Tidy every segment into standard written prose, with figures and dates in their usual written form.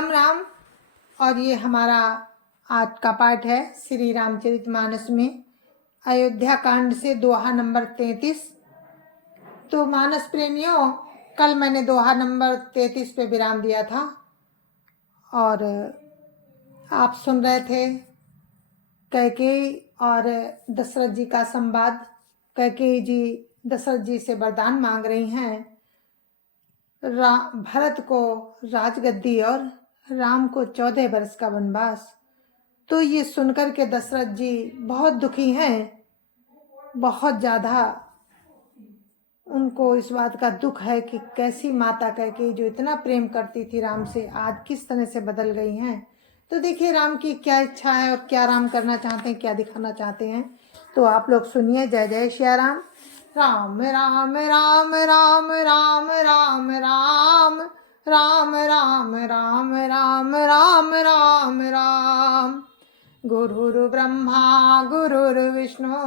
राम राम। और ये हमारा आज का पाठ है श्री रामचरितमानस में अयोध्या कांड से दोहा नंबर 33। तो मानस प्रेमियों, कल मैंने दोहा नंबर 33 पे विराम दिया था और आप सुन रहे थे कैकेयी और दशरथ जी का संवाद। कैकेयी जी दशरथ जी से वरदान मांग रही हैं भरत को राजगद्दी और राम को 14 वर्ष का वनवास। तो ये सुनकर के दशरथ जी बहुत दुखी हैं, बहुत ज़्यादा उनको इस बात का दुख है कि कैसी माता कैकेयी जो इतना प्रेम करती थी राम से, आज किस तरह से बदल गई हैं। तो देखिए राम की क्या इच्छा है और क्या राम करना चाहते हैं, क्या दिखाना चाहते हैं। तो आप लोग सुनिए। जय जय श्री राम। राम राम राम राम राम राम राम राम राम राम राम राम राम राम। गुरुर् ब्रह्मा गुरुर्विष्णु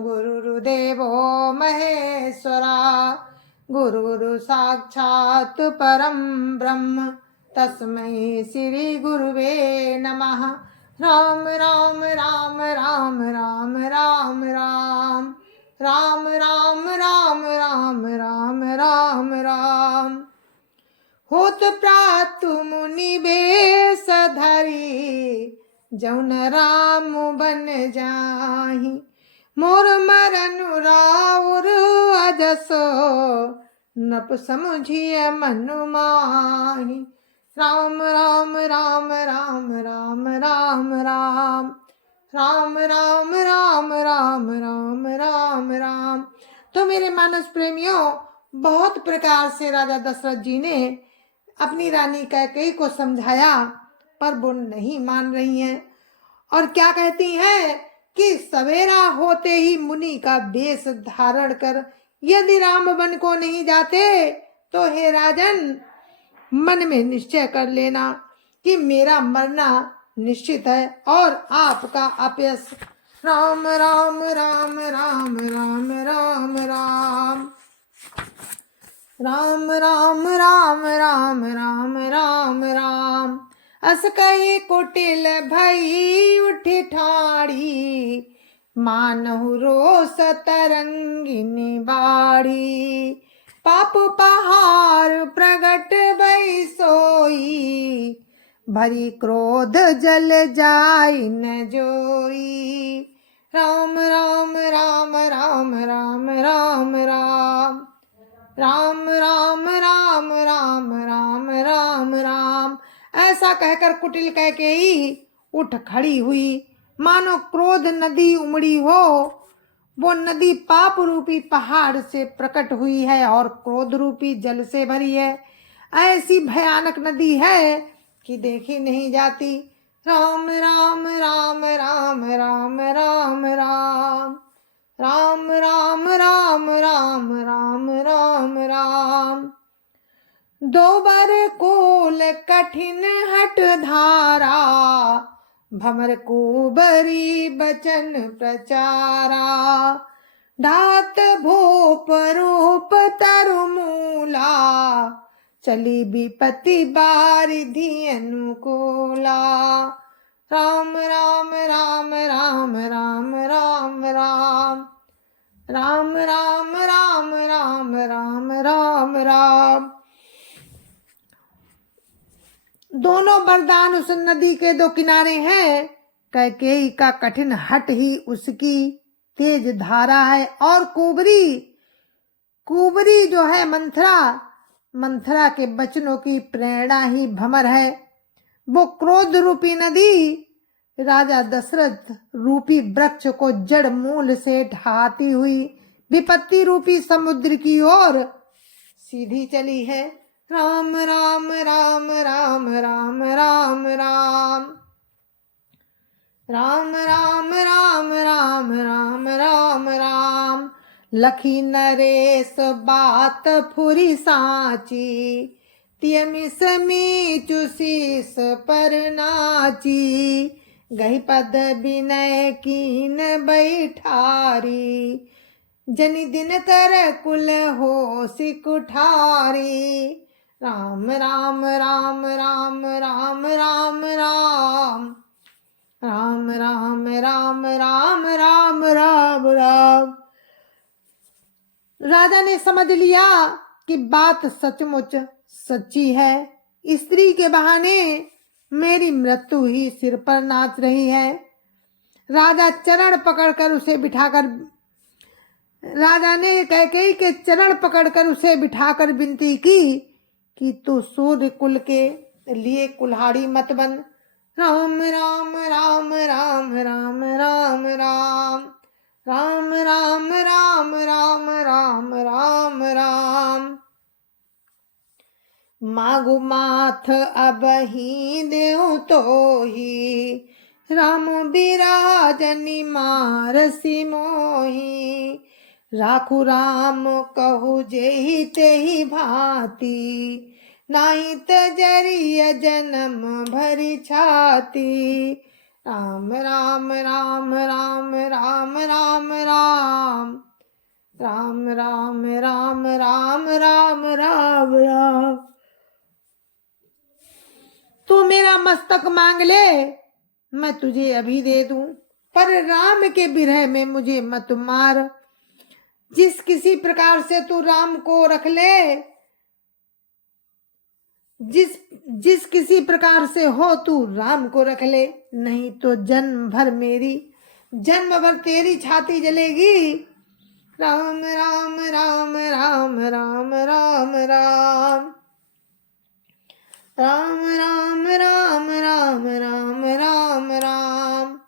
गुरुर्देवो महेश्वरा, गुरुर् साक्षात् परं ब्रह्म तस्मै श्री गुरुवे नमः। राम राम राम राम राम राम राम राम राम राम राम राम राम राम। होत प्रातु मुनि बेश धरी, जौन राम बन जाहि। मोर मरनु राउर अजसो, नप समझिए मनु माहि। राम राम राम राम राम राम राम राम राम राम राम राम राम राम। तो मेरे मानस प्रेमियों, बहुत प्रकार से राजा दशरथ जी ने अपनी रानी कैकेयी को समझाया, पर वो नहीं मान रही हैं। और क्या कहती हैं कि सवेरा होते ही मुनि का वेश धारण कर यदि राम वन को नहीं जाते तो हे राजन, मन में निश्चय कर लेना कि मेरा मरना निश्चित है और आपका अपयश। राम राम राम राम राम राम राम राम राम राम राम राम राम राम। अस कही कुटिल भई उठी ठाड़ी, मानहु रोष तरंगिनी बाड़ी। पाप पहाड़ प्रगट भई सोई, भरी क्रोध जल जाई न जोई। राम राम राम राम राम राम राम राम राम राम राम राम राम राम। ऐसा कहकर कुटिल कैकेयी उठ खड़ी हुई, मानो क्रोध नदी उमड़ी हो। वो नदी पाप रूपी पहाड़ से प्रकट हुई है और क्रोध रूपी जल से भरी है। ऐसी भयानक नदी है कि देखी नहीं जाती। राम राम राम राम राम राम राम राम राम राम राम राम राम राम। दो बार कोल कठिन हट धारा, भमर कुबरी बचन प्रचारा। ढात भूप रूप तरु मूला, चली विपत्ति बारिधि अनुकूला। राम राम राम राम राम राम राम राम राम राम राम राम राम राम। दोनों वरदान उस नदी के दो किनारे हैं। कैकेयी का कठिन हट ही उसकी तेज धारा है और कुबरी जो है मंथरा के बचनों की प्रेरणा ही भमर है। वो क्रोध रूपी नदी राजा दशरथ रूपी वृक्ष को जड़ मूल से ढाती हुई विपत्ति रूपी समुद्र की ओर सीधी चली है। राम राम राम राम राम राम राम राम राम राम राम राम राम राम। लखी नरेश बात फुरी साची, तियमिस मीचु शीस पर नाची। गही पद विनय कीन बैठारी, जनि दिन कर कुल हो सिकुठारी। राम राम राम राम राम राम राम राम राम राम राम राम राम राम। राजा ने समझ लिया कि बात सचमुच सच्ची है। स्त्री के बहाने मेरी मृत्यु ही सिर पर नाच रही है। राजा चरण पकड़कर उसे बिठाकर राजा ने कैकेयी के चरण पकड़कर उसे बिठाकर विनती की कि तू सूर्य कुल के लिए कुल्हाड़ी मत बन। राम राम राम राम राम राम राम राम राम राम राम राम राम राम। मागु माथ अब ही देऊ तो ही राम बिराजनी मारसी मोही। राखु राम कहु जेहि तेहि भांति नाही तजरिय जन्म भरी छाती। राम राम राम राम राम राम राम राम राम राम राम राम राम राम। तू मेरा मस्तक मांग ले, मैं तुझे अभी दे दूं, पर राम के विरह में मुझे मत मार। जिस किसी प्रकार से तू राम को रख ले, जिस किसी प्रकार से हो तू राम को रख ले, नहीं तो जन्म भर तेरी छाती जलेगी। राम राम राम राम राम राम राम राम राम राम राम राम राम राम।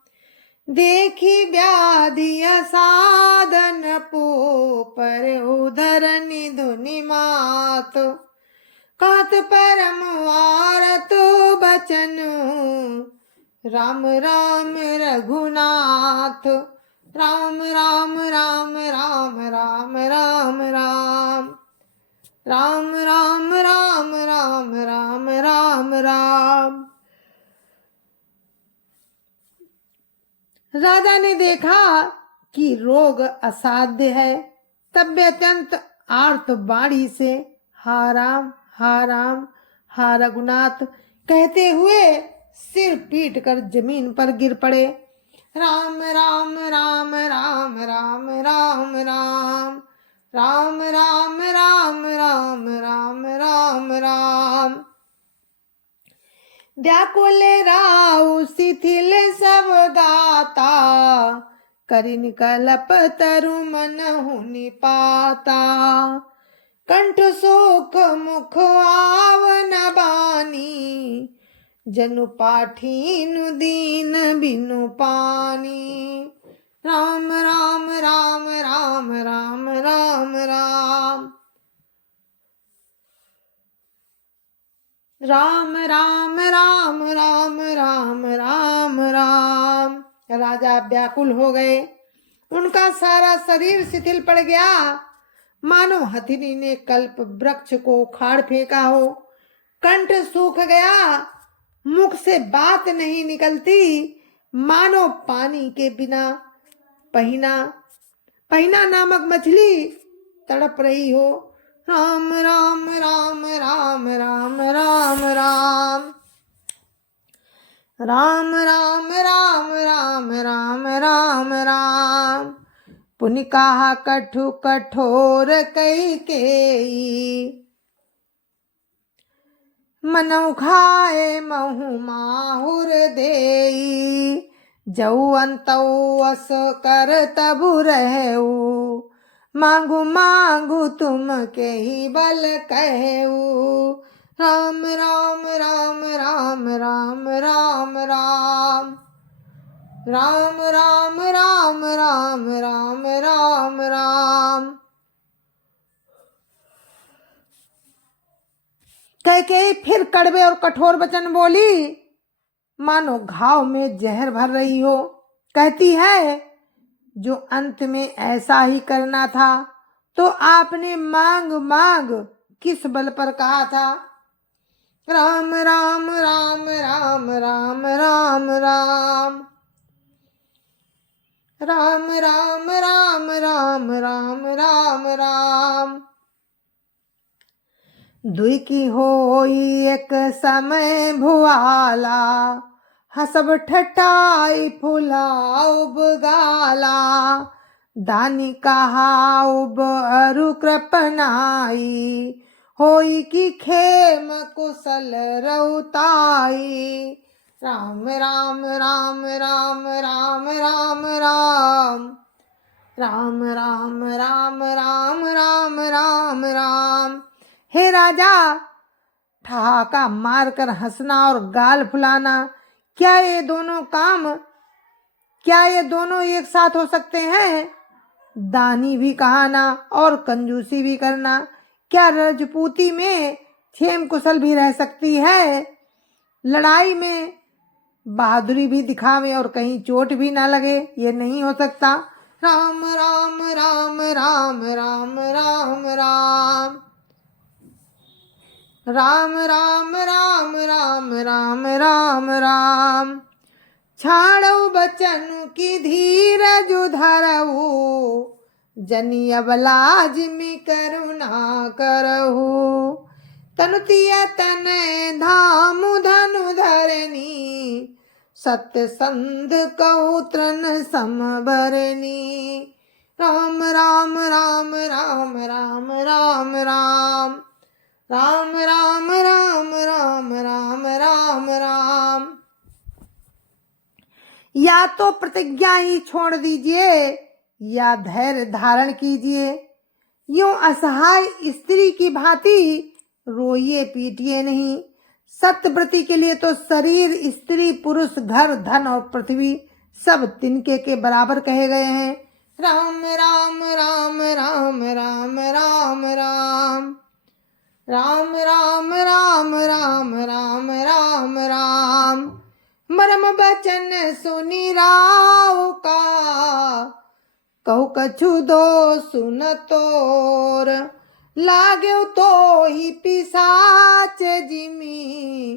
देखी व्याधि साधन पर उधर निधुनि मात। कहत परम आरत बचन राम राम रघुनाथ। राम राम राम राम राम राम राम राम राम राम राम राम राम राम। राजा ने देखा कि रोग असाध्य है, तब वे अत्यंत आर्त वाणी से हा राम हा रघुनाथ कहते हुए सिर पीट कर जमीन पर गिर पड़े। राम राम राम राम राम राम राम राम राम राम राम राम राम राम। व्याकुल राउ शिथिल सब गाता करिन कलप तरु मन हुनि पाता। कंठ सुख मुख आवन बानी जनु पाठीनु दीन बिनु पानी। राम राम राम राम राम राम राम राम राम राम राम राम राम राम। राजा व्याकुल हो गए, उनका सारा शरीर शिथिल पड़ गया, मानो हथिनी ने कल्प वृक्ष को उखाड़ फेंका हो। कंठ सूख गया, मुख से बात नहीं निकलती, मानो पानी के बिना पहिना नामक मछली तड़प रही हो। राम राम राम राम राम राम राम राम राम राम राम राम राम राम। पुनि कहा कठु कठोर कैकेयी मनौ खाए महु माहुर देई। जऊ अंतौ अस कर तबु रहऊ मांगू मांगू तुम के ही बल कहऊ। राम राम राम राम राम राम राम राम राम राम राम राम राम राम। कैकेयी फिर कड़वे और कठोर वचन बोली, मानो घाव में जहर भर रही हो। कहती है, जो अंत में ऐसा ही करना था तो आपने मांग मांग किस बल पर कहा था। राम राम राम राम राम राम राम राम राम राम राम राम राम राम। दुई की होई एक समय भुआला, हसब ठठाई फुलाउब गाला, दानी कहाउब अरु कृपनाई, होई की खेम कुशल रउताई। राम राम राम राम राम राम राम राम राम राम राम राम राम राम। हे राजा, ठहाका मारकर हंसना और गाल फुलाना, क्या ये दोनों एक साथ हो सकते हैं? दानी भी कहाना और कंजूसी भी करना, क्या रजपूती में खेम कुशल भी रह सकती है? लड़ाई में बहादुरी भी दिखावे और कहीं चोट भी ना लगे, ये नहीं हो सकता। राम राम राम राम राम राम राम राम राम राम राम राम राम राम। छाड़ो बचन की धीरज धरऊ, जनी अबलाज में करुणा करहु, तनुतिया तन धाम धनु धरनी, सत्य संध कहु तृण समबरनी। राम राम राम राम राम राम राम राम राम राम राम राम राम राम। या तो प्रतिज्ञा ही छोड़ दीजिए या धैर्य धारण कीजिए। यूं असहाय स्त्री की भांति रोइए पीटिए नहीं। सत्यव्रती के लिए तो शरीर, स्त्री, पुरुष, घर, धन और पृथ्वी सब तिनके के बराबर कहे गए हैं। राम राम राम राम राम राम राम राम राम राम राम राम राम राम। मरम बचन सुनी राव का, कहु कछु दो सुन तोर, लाग्यो तो ही पिसाच जिमी,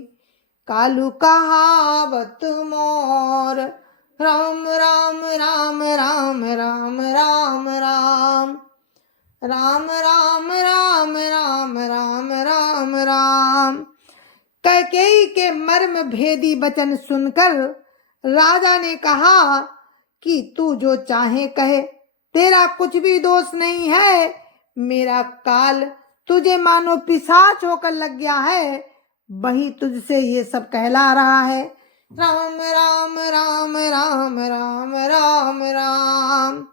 कालू कहावत मोर। राम राम राम राम राम राम राम राम राम राम राम राम राम राम। कैकेयी के मर्म भेदी वचन सुनकर राजा ने कहा कि तू जो चाहे कहे, तेरा कुछ भी दोष नहीं है। मेरा काल तुझे मानो पिशाच होकर लग गया है, वही तुझसे ये सब कहला रहा है। राम राम राम राम राम राम राम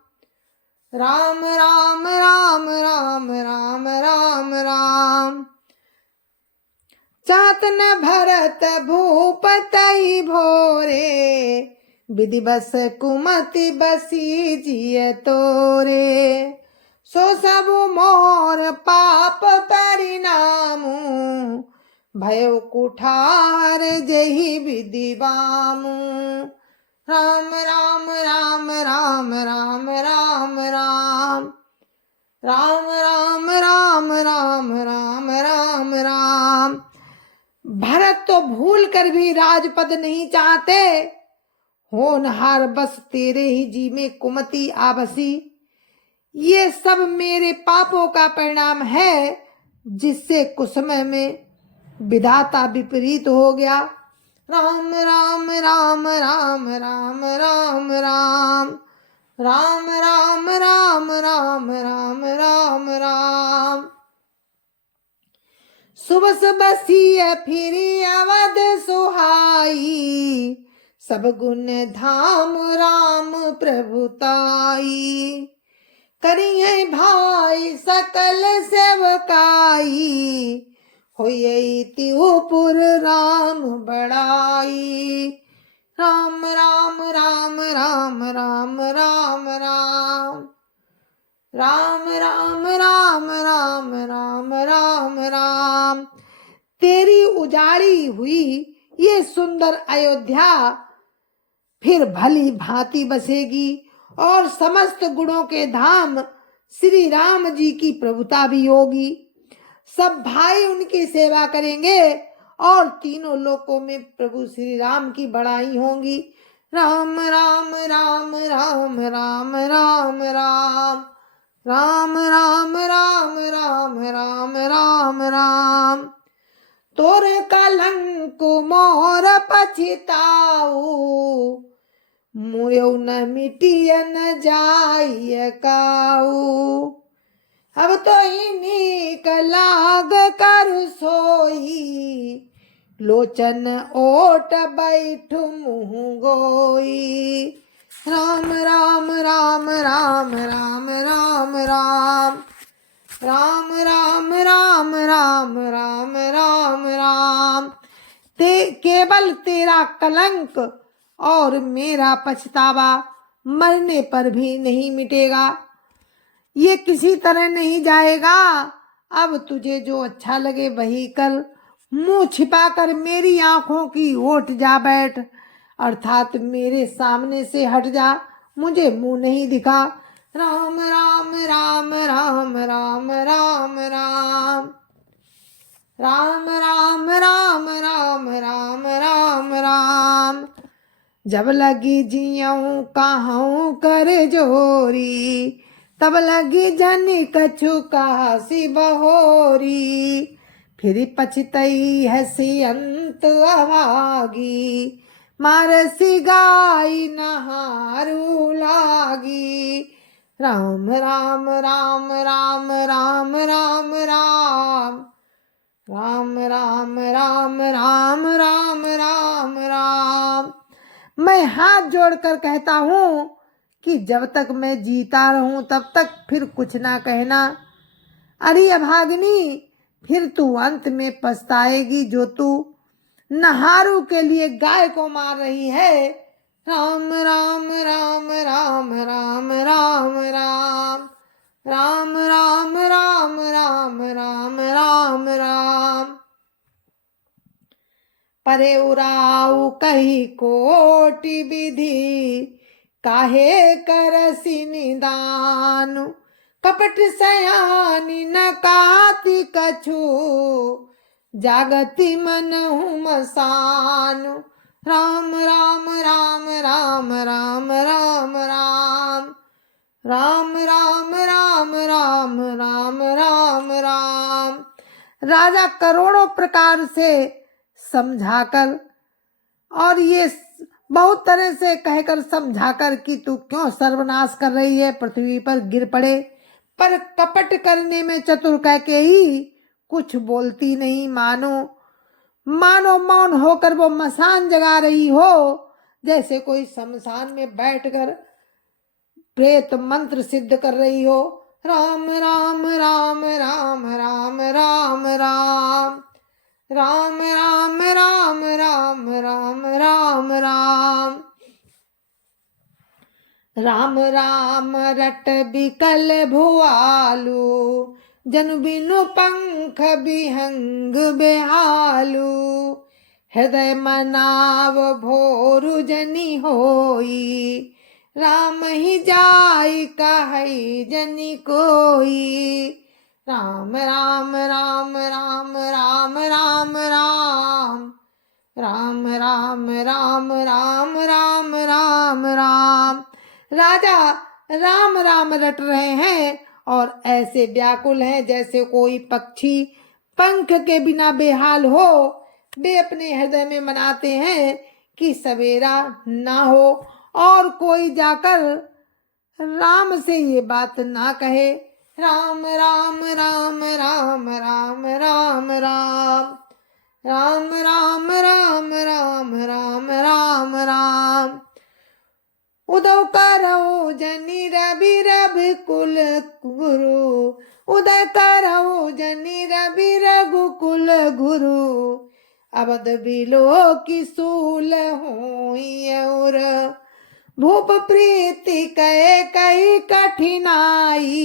राम राम राम राम राम राम राम। चात न भरत भूपतई भोरे, विधि बस कुमति बसी जिय तोरे, सो सब मोर पाप परिणामु, भयो कुठार जही विधि बामु। राम राम राम राम राम राम राम राम राम राम राम राम राम राम। भरत तो भूल कर भी राजपद नहीं चाहते, होनहार बस तेरे ही जी में कुमति आबसी। ये सब मेरे पापों का परिणाम है, जिससे कुछ समय में विधाता विपरीत हो गया। राम राम राम राम राम राम राम राम राम राम राम राम राम राम। सुबस बसिय फिरी अवध सुहाई, सब गुण धाम राम प्रभुताई, करिए भाई सकल सेवकाई, होई तिहुपुर राम बड़ाई। राम राम राम राम राम राम राम राम राम राम राम राम राम राम। तेरी उजाड़ी हुई ये सुंदर अयोध्या फिर भली भांति बसेगी और समस्त गुणों के धाम श्री राम जी की प्रभुता भी होगी। सब भाई उनकी सेवा करेंगे और तीनों लोकों में प्रभु श्री राम की बड़ाई होगी। राम राम राम राम राम राम राम राम राम राम राम राम राम राम। तोर कलंक मोर पछिताऊ, मुयो न मिटिय न जाय काऊ। अब तो इन्हीं लाग कर सोई, लोचन ओट बैठ मुँह गोई। राम राम राम राम राम राम राम। राम राम राम राम राम राम राम। केवल तेरा कलंक और मेरा पछतावा मरने पर भी नहीं मिटेगा, ये किसी तरह नहीं जाएगा। अब तुझे जो अच्छा लगे वही कर, मुंह छिपाकर मेरी आंखों की ओट जा बैठ, अर्थात मेरे सामने से हट जा, मुझे मुंह नहीं दिखा। राम राम राम राम राम राम राम। राम राम राम राम राम राम राम। जब लगी जियऊं कहूँ कर जोरी, तब लगी जन कछु कासी बहोरी। फिर पछतई हसी अंत अभागी, मारसी गाय नहारू लागी। राम राम राम राम राम राम राम। राम राम राम राम राम राम राम। मैं हाथ जोड़कर कहता हूँ कि जब तक मैं जीता रहूं तब तक फिर कुछ ना कहना। अरे अभागिनी, फिर तू अंत में पछताएगी जो तू नहारू के लिए गाय को मार रही है। राम राम राम राम राम राम राम। राम राम राम राम राम राम राम। परे उराऊ कही कोटि विधि, काहे करसी निदानु। कपट सयानी न काति कछु, जागति मनहु मसानु। राम राम राम राम राम राम राम। राम राम राम राम राम राम राम। राजा करोड़ों प्रकार से समझाकर और ये बहुत तरह से कहकर समझाकर कि तू क्यों सर्वनाश कर रही है, पृथ्वी पर गिर पड़े, पर कपट करने में चतुर कह के ही कुछ बोलती नहीं। मानो मौन होकर वो मसान जगा रही हो, जैसे कोई शमशान में बैठकर प्रेत मंत्र सिद्ध कर रही हो। राम राम राम राम राम राम राम। राम राम राम राम राम राम राम। राम राम रट बिकल भुआलू, जनु बिनु पंख बिहंग बेहालू। हृदय मनाव भोरु जनी होई, राम ही जाई कहई जनी कोई। राम राम राम राम राम राम राम। राम राम राम राम राम राम राम। राजा राम राम रट रहे हैं और ऐसे व्याकुल हैं जैसे कोई पक्षी पंख के बिना बेहाल हो। वे अपने हृदय में मनाते हैं कि सवेरा ना हो और कोई जाकर राम से ये बात ना कहे। राम राम राम राम राम राम राम। राम राम राम राम राम राम राम। उदय करो जनी रवि रवि कुल गुरु, उदय करो जनी रवि रघुकुल गुरु। अवध बिलो की सूल हुई और, भूप प्रीति कहे कही कठिनाई।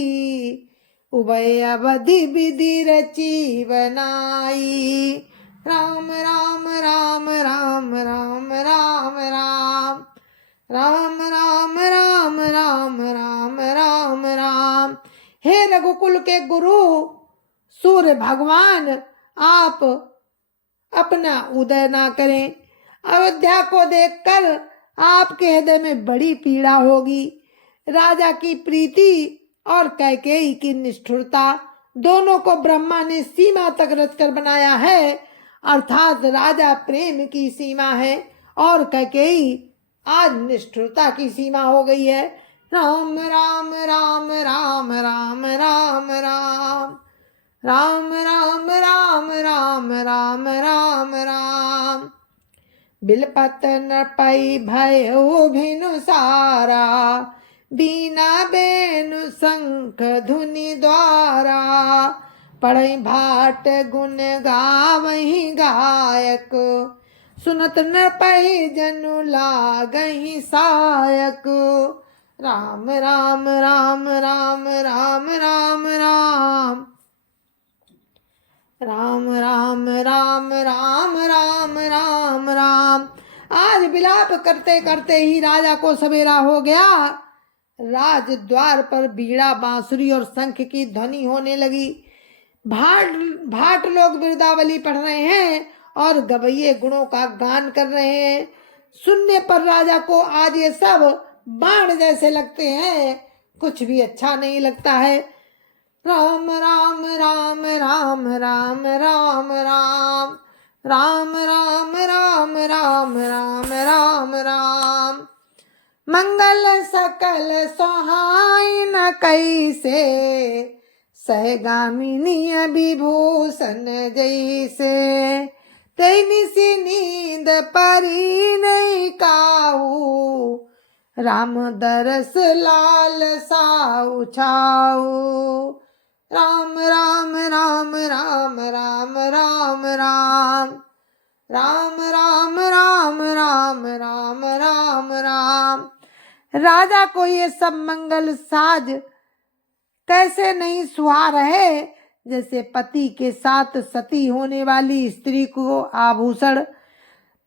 उभय अवधि विधि रची बनाई। राम राम राम राम राम राम राम। राम राम राम राम राम राम राम। हे रघुकुल के गुरु सूर्य भगवान, आप अपना उदय ना करें। अयोध्या को देखकर आपके हृदय में बड़ी पीड़ा होगी। राजा की प्रीति और कैकेयी की निष्ठुरता, दोनों को ब्रह्मा ने सीमा तक रचकर बनाया है, अर्थात राजा प्रेम की सीमा है और कैकेयी आज निष्ठुरता की सीमा हो गई है। राम राम राम राम राम राम राम राम राम राम राम राम राम राम। बिलपत नरपई भयो भिनु सारा, बीना बेनु शंख धुनि द्वारा। पढ़ई भाट गुण गावहि गायक, सुनत नरपई जनु लागहि सायक। राम राम राम राम राम राम राम राम राम राम राम राम राम राम। आज विलाप करते करते ही राजा को सवेरा हो गया। राज द्वार पर बीड़ा, बांसुरी और शंख की ध्वनि होने लगी। भाट भाट लोग बिरदावली पढ़ रहे हैं और गवैये गुणों का गान कर रहे हैं। सुनने पर राजा को आज ये सब बाण जैसे लगते हैं, कुछ भी अच्छा नहीं लगता है। राम राम राम राम राम राम राम राम राम राम राम राम राम राम। मंगल सकल सोहाई न कैसे, सहगामिनी विभूषण जैसे। तैनिसी नींद परी नहीं काऊ, राम दरस लाल साऊ छाऊ। राम राम राम राम राम राम राम राम राम राम राम राम राम राम। राजा को ये सब मंगल साज कैसे नहीं सुहा रहे, जैसे पति के साथ सती होने वाली स्त्री को आभूषण,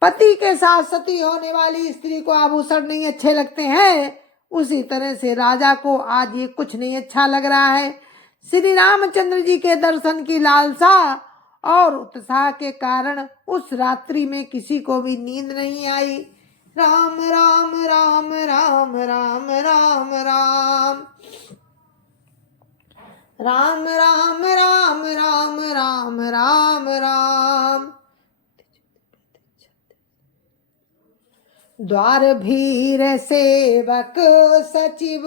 पति के साथ सती होने वाली स्त्री को आभूषण नहीं अच्छे लगते हैं, उसी तरह से राजा को आज ये कुछ नहीं अच्छा लग रहा है। श्री रामचंद्र जी के दर्शन की लालसा और उत्साह के कारण उस रात्रि में किसी को भी नींद नहीं आई। राम राम राम राम राम राम राम राम राम राम राम राम राम राम। द्वार भीर सेवक सचिव,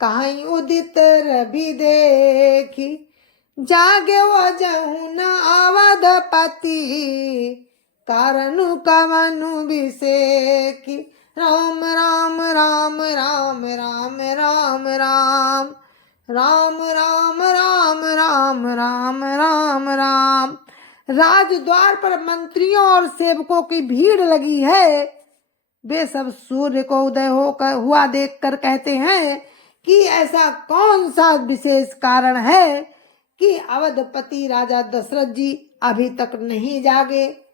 कहीं उदित रवि देखी। जागे वजहु न अवधपति, कारनु कवनु विषेकी। राम राम राम राम राम राम राम राम राम राम राम राम राम राम। राजद्वार पर मंत्रियों और सेवकों की भीड़ लगी है। वे सब सूर्य को उदय हुआ देखकर कहते हैं कि ऐसा कौन सा विशेष कारण है कि अवधपति राजा दशरथ जी अभी तक नहीं जागे।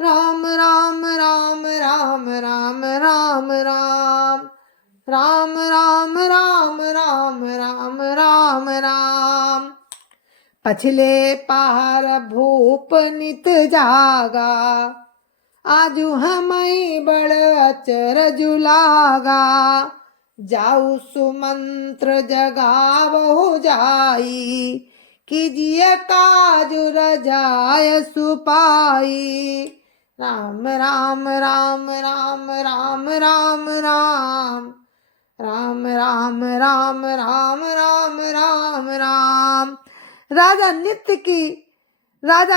राम राम राम राम राम राम राम राम राम राम राम राम राम राम। पछले पहाड़ भूप नित जागा, आजू हमई बड़ अचरज लागा। जाऊ सुमंत्र जगावहु जाई, कीजिए काजु रजाय सुपाई। राम राम राम राम राम राम राम राम राम राम राम राम राम राम। राजा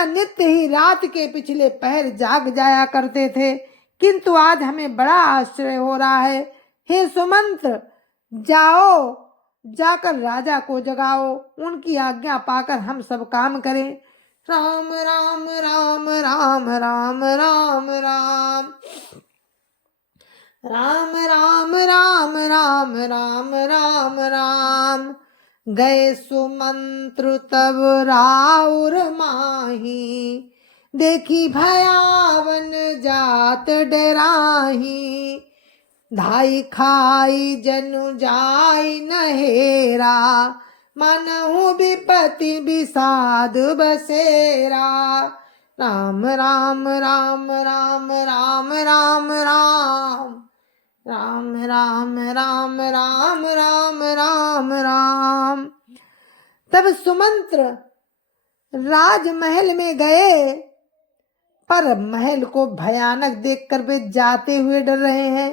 नित्य ही रात के पिछले पहर जाग जाया करते थे, किंतु आज हमें बड़ा आश्चर्य हो रहा है। हे सुमंत्र, जाओ, जाकर राजा को जगाओ, उनकी आज्ञा पाकर हम सब काम करें। राम राम राम राम राम राम राम राम राम राम राम राम राम राम। गए सुमंत्र तब राउर माही, देखी भयावन जात डराही। धाई खाई जनु जाई नहेरा, मनहु विपति विषाद बसेरा। राम राम राम राम राम राम राम राम राम राम राम राम राम राम। तब सुमंत्र राजमहल में गए, पर महल को भयानक देखकर वे जाते हुए डर रहे हैं।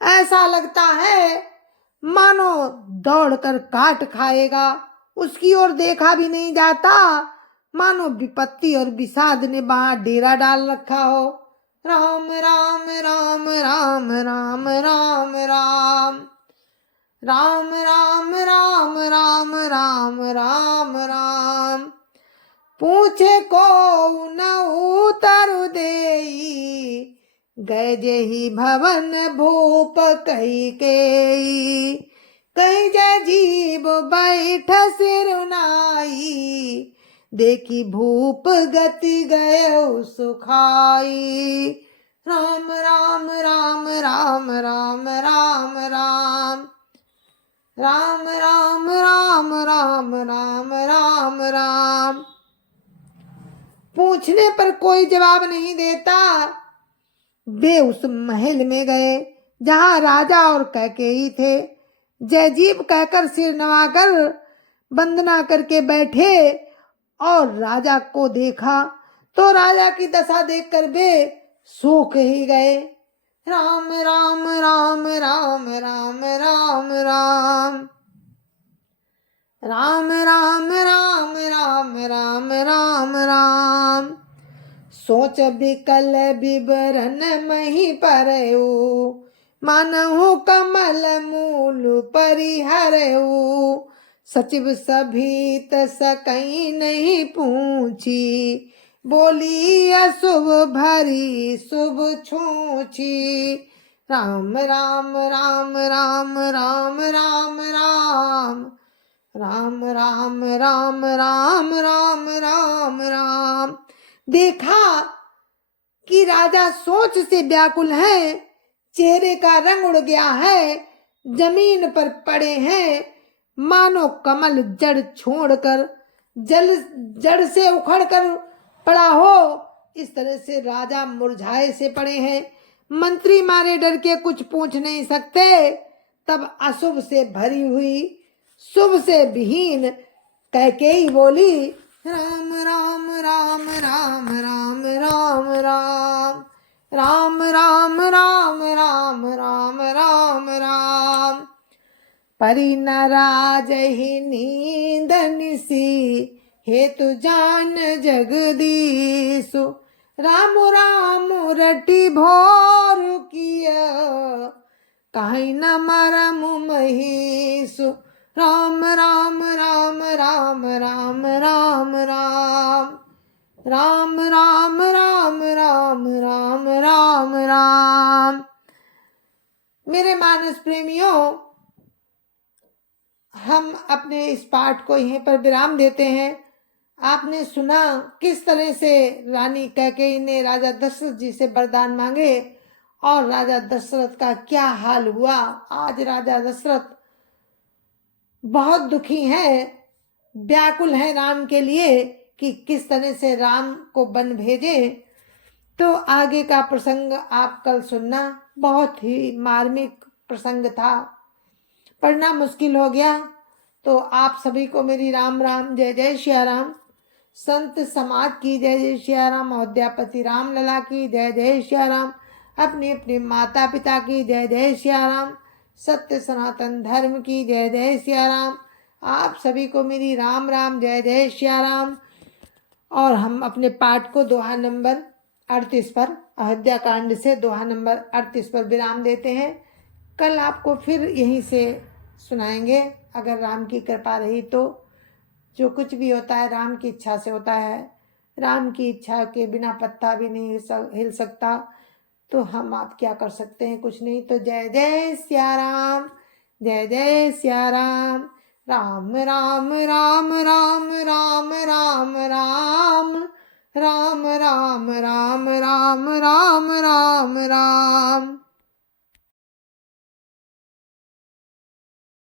ऐसा लगता है मानो दौड़कर काट खाएगा। उसकी ओर देखा भी नहीं जाता, मानो विपत्ति और विषाद ने वहां डेरा डाल रखा हो। राम राम राम राम राम राम राम राम राम राम राम राम राम राम। पूछे को न उतर देई, गए जेहि भवन भूप कही केई। कहीं जय जीव बैठ सिरुनाई, देखी भूप गति गए सुखाई। राम राम राम राम राम राम राम राम राम राम राम राम राम राम। पूछने पर कोई जवाब नहीं देता। वे उस महल में गए जहां राजा और कैकेयी थे। जयजीव कहकर सिर नवाकर वंदना करके बैठे और राजा को देखा तो राजा की दशा देखकर वे सूख ही गए। राम राम राम राम राम राम राम राम राम राम राम राम राम राम। सोच विकल विवरण मही परऊ, मानहु कमल मूल परिहरऊ। सचिव सभी सकई नहीं पूछी, बोली अशुभ भरी शुभ छूछी। राम राम राम राम राम राम राम राम राम राम राम राम राम राम। देखा कि राजा सोच से व्याकुल है, चेहरे का रंग उड़ गया है, जमीन पर पड़े हैं, मानो कमल जड़ छोड़कर जड़ से उखड़कर पड़ा हो। इस तरह से राजा मुरझाए से पड़े हैं। मंत्री मारे डर के कुछ पूछ नहीं सकते। तब अशुभ से भरी हुई शुभ से विहीन कैकेयी बोली, राम राम राम राम राम राम राम राम राम राम राम राम राम राम। परी नाराज ही नींद निसी, हेतु जान जगदीशु। राम राम रटी भोर किया, कहीं न मरम महीसु। राम राम राम राम राम राम राम राम राम राम राम राम राम राम। मेरे मानस प्रेमियों, हम अपने इस पाठ को यहीं पर विराम देते हैं। आपने सुना किस तरह से रानी कैकेयी ने राजा दशरथ जी से वरदान मांगे और राजा दशरथ का क्या हाल हुआ। आज राजा दशरथ बहुत दुखी हैं, व्याकुल हैं राम के लिए कि किस तरह से राम को वन भेजे। तो आगे का प्रसंग आप कल सुनना। बहुत ही मार्मिक प्रसंग था, पढ़ना मुश्किल हो गया। तो आप सभी को मेरी राम राम, जय जय श्री राम। संत समाज की जय जय श्री राम। अयोध्यापति राम लला की जय जय श्री राम। अपने अपने माता पिता की जय जय श्री राम। सत्य सनातन धर्म की जय जय श्री राम। आप सभी को मेरी राम राम, जय जय श्री राम। और हम अपने पाठ को दोहा नंबर 38 पर, अयोध्या कांड से दोहा नंबर 38 पर विराम देते हैं। कल आपको फिर यहीं से सुनाएंगे, अगर राम की कृपा रही तो। जो कुछ भी होता है राम की इच्छा से होता है। राम की इच्छा के बिना पत्ता भी नहीं हिल सकता। तो हम आप क्या कर सकते हैं, कुछ नहीं। तो जय जय सिया राम, जय जय सिया राम। राम राम राम राम राम राम राम राम राम राम राम राम राम राम।